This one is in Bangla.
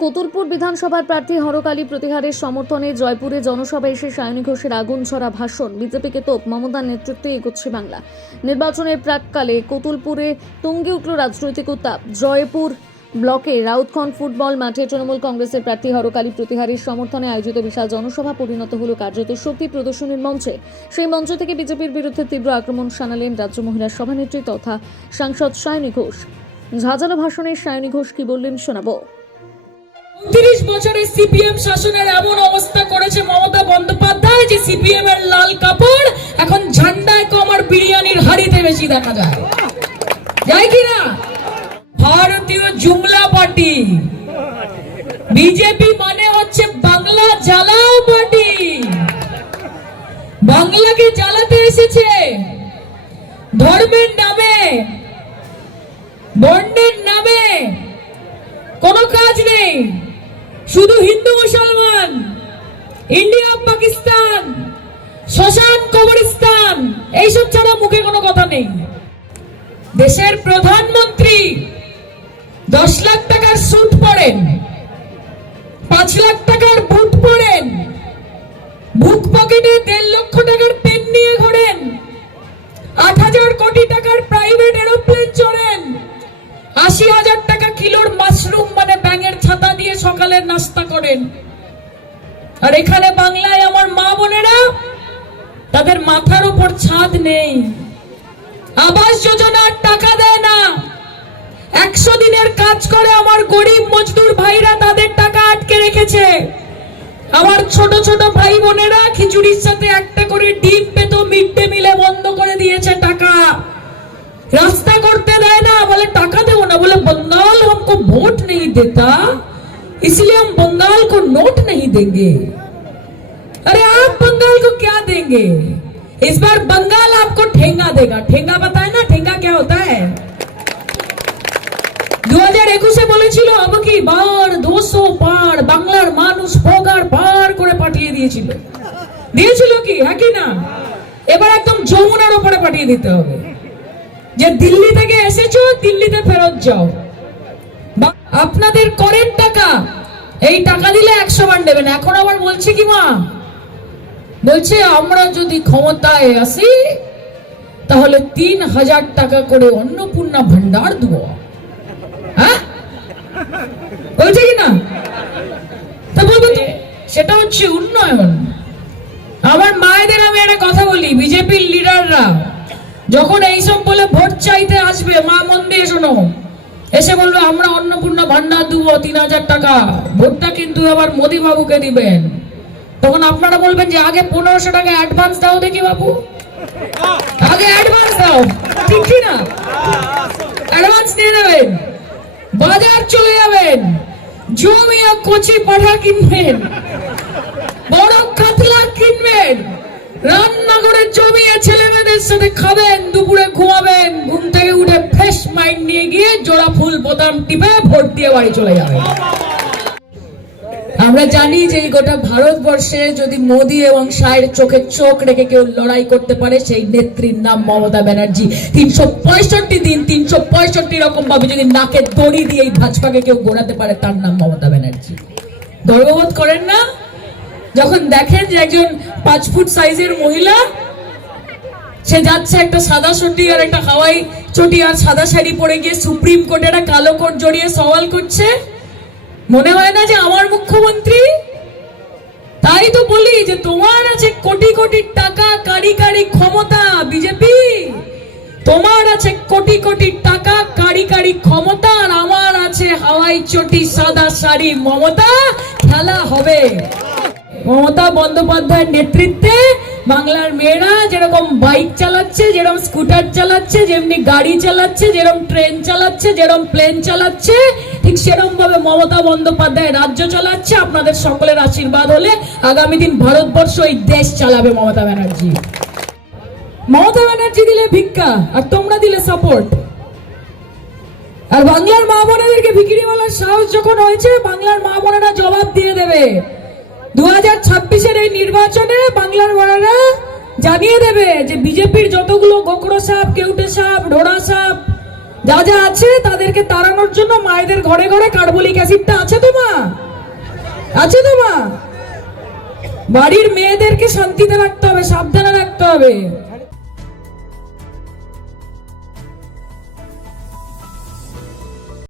কোতুলপুর বিধানসভার প্রার্থী হরকালী প্রতিহারের সমর্থনে জয়পুরে জনসভায় এসে সায়নী ঘোষের আগুন ছড়া ভাষণ। বিজেপিকে তোপ, মমতার নেতৃত্বে এগোচ্ছে বাংলা। নির্বাচনের প্রাককালে কোতুলপুরে তুঙ্গে উঠল রাজনৈতিক উত্তাপ। জয়পুর ব্লকে রাউতখন ফুটবল মাঠে তৃণমূল কংগ্রেসের প্রার্থী হরকালী প্রতিহারের সমর্থনে আয়োজিত বিশাল জনসভা পরিণত হল কার্যত শক্তি প্রদর্শনীর মঞ্চে। সেই মঞ্চ থেকে বিজেপির বিরুদ্ধে তীব্র আক্রমণ শানালেন রাজ্য মহিলা সভানেত্রী তথা সাংসদ সায়নী ঘোষ। ঝাঁঝালো ভাষণে সায়নী ঘোষ কি বললেন শোনাবো। ৩০ বছরের সিপিএম শাসনের এমন অবস্থা করেছে মমতা বন্দ্যোপাধ্যায় যে সিপিএম এর লাল কাপড় এখন ঝান্ডায় কম আর বিরিয়ানির হাড়িতে বেশি দেখা যায়। যায় কিনা? ভারতীয় জুমলা পার্টি বিজেপি মানে হচ্ছে বাংলা জ্বালাও পার্টি। বাংলাকে জ্বালাতে এসেছে ধর্মের নামে, বর্ণের নামে কোনো কাজ নেই। শুধু হিন্দু মুসলমান, ইন্ডিয়া পাকিস্তান, শ্মশান কবরস্থান এইসব ছাড়া মুখে কোনো কথা নেই। দেশের প্রধানমন্ত্রী 10 লাখ টাকার স্যুট পরেন, 5 লাখ টাকার বুট পরেন, বুক পকেটে 1.5 লক্ষ টাকার পেন নিয়ে ঘোরেন, 8,000 কোটি টাকার প্রাইভেট এরোপ্লেন চড়েন, 80,000 টাকা কিলোর মাশরুম মানে ব্যাঙের ছাতা দিয়ে সকালের নাস্তা করেন। আর এখানে বাংলায় আমার মা বোনেরা, তাদের মাথার উপর ছাদ নেই, আবাস যোজনার টাকা দেয় না, 100 দিনের কাজ করে আমার গরিব মজদুর ভাইরা তাদের টাকা আটকে রেখেছে। আমার ছোট ছোট ভাই বোনেরা খিচুড়ির সাথে একটা করে ডিম পেত, মিড ডে মিলে বন্ধ করে দিয়েছে টাকা। रास्ता करते रहे ना, बोले टाका दे ना, बोले बंगाल हमको वोट नहीं देता इसलिए हम बंगाल को नोट नहीं देंगे। अरे आप बंगाल को क्या देंगे? इस बार बंगाल आपको ठेंगा देगा। ठेंगा पता है ना ठेंगा क्या होता है? 2021 বলেছিল अब की बार 200 পার বাংলার মানুষ পগার পার করে পাঠিয়ে দিয়েছিল। দিয়েছিল কি? হ্যাঁ কি না? এবার একদম যমুনার উপরে পাঠিয়ে দিতে হবে যে দিল্লি থেকে এসেছো, দিল্লিতে ফেরত যাও। আপনাদের করের টাকা, এই টাকা দিলে 100 বার নেবেন। এখন আবার বলছে কি মা, বলছে আমরা যদি ক্ষমতায় আসি তাহলে 3,000 টাকা করে অন্নপূর্ণা ভান্ডার দেব। হ্যাঁ বলছে কি না? তা বলবো সেটা হচ্ছে উন্নয়ন। আমার মায়েদের আমি একটা কথা বলি, বিজেপির লিডাররা যখন এইসব বলে ভোট চাইতে আসবে, মা মন দিয়ে শোনো, এসে বলবে আমরা অন্নপূর্ণা ভান্ডার দেবো 3,000 টাকা, ভোটটা কিন্তু আবার মোদি বাবুকে দিবেন। তখন আপনারা বলবেন যে আগে 1500 টাকা অ্যাডভান্স দাও দেখি বাবু, আগে অ্যাডভান্স দাও, ঠিক কি না? অ্যাডভান্স নিয়ে নেবেন, বাজার চলে যাবেন, জমি আর কচি পাঠা কিনবেন, বড় কাতলা কিনবেন, রান্না করে জমিয়ে ছেলে মেয়েদের সাথে খাবেন, দুপুরে ঘুমাবেন, ঘুম থেকে উঠে ফ্রেশ মাইন্ড নিয়ে গিয়ে জোড়া ফুল বোতাম টিপে ভোট দিয়ে বাড়ি চলে যাবেন। আমরা জানি যে গোটা ভারতবর্ষে যদি মোদি এবং শাহের চোখে চোখ রেখে কেউ লড়াই করতে পারে, সেই নেত্রীর নাম মমতা ব্যানার্জি। 365 দিন 365 রকম ভাবে যদি নাকে দড়ি দিয়ে এই ভাজপাকে কেউ গোড়াতে পারে, তার নাম মমতা ব্যানার্জি। গর্ববোধ করেন না যখন দেখেন যে একজন 5 ফুট সাইজের মহিলা, সে যাচ্ছে একটা সাদা চটি আর একটা হাওয়াই চটি আর সাদা শাড়ি পরে গিয়ে সুপ্রিম কোর্টে একটা কালো কোট জড়িয়ে সওয়াল করছে? মনে হয় না যে আমার মুখ্যমন্ত্রী? তাই তো বলি যে তোমার আছে কোটি কোটি টাকা, কারি কারি ক্ষমতা বিজেপি, তোমার আছে কোটি কোটি টাকা, কারি কারি ক্ষমতা, আর আমার আছে হাওয়াই চটি সাদা শাড়ি মমতা। খেলা হবে মমতা বন্দ্যোপাধ্যায়ের নেতৃত্বে। বাংলার মেয়েরা যেরকম বাইক চালাচ্ছে, যেরকম স্কুটার চালাচ্ছে, যেমনি গাড়ি চালাচ্ছে, যেরকম ট্রেন চালাচ্ছে, যেরকম প্লেন চালাচ্ছে, ঠিক সেরকম ভাবে মমতা বন্দ্যোপাধ্যায় রাজ্য চালাচ্ছে। আপনাদের সকলের আশীর্বাদ হলে আগামী দিন ভারতবর্ষ এই দেশ চালাবে মমতা ব্যানার্জি। মমতা ব্যানার্জি দিলে ভিক্ষা আর তোমরা দিলে সাপোর্ট। আর বাংলার মা বোনেদেরকে ভিখিরি বলার সাহস যখন হয়েছে, বাংলার মা বোনেরা জবাব দিয়ে দেবে। 2026-এর এই নির্বাচনে বাংলার মায়েরা জানিয়ে দেবে যে বিজেপির যতগুলো গোকড়ো সাপ, কেউটে সাপ, ঢোড়া সাপ, যা যা আছে তাদেরকে তাড়ানোর জন্য মায়েদের ঘরে ঘরে কার্বলিক অ্যাসিডটা আছে তো মা? আছে তো মা? বাড়ির মেয়েদেরকে শান্তিতে রাখতে হবে, সাবধানে রাখতে হবে।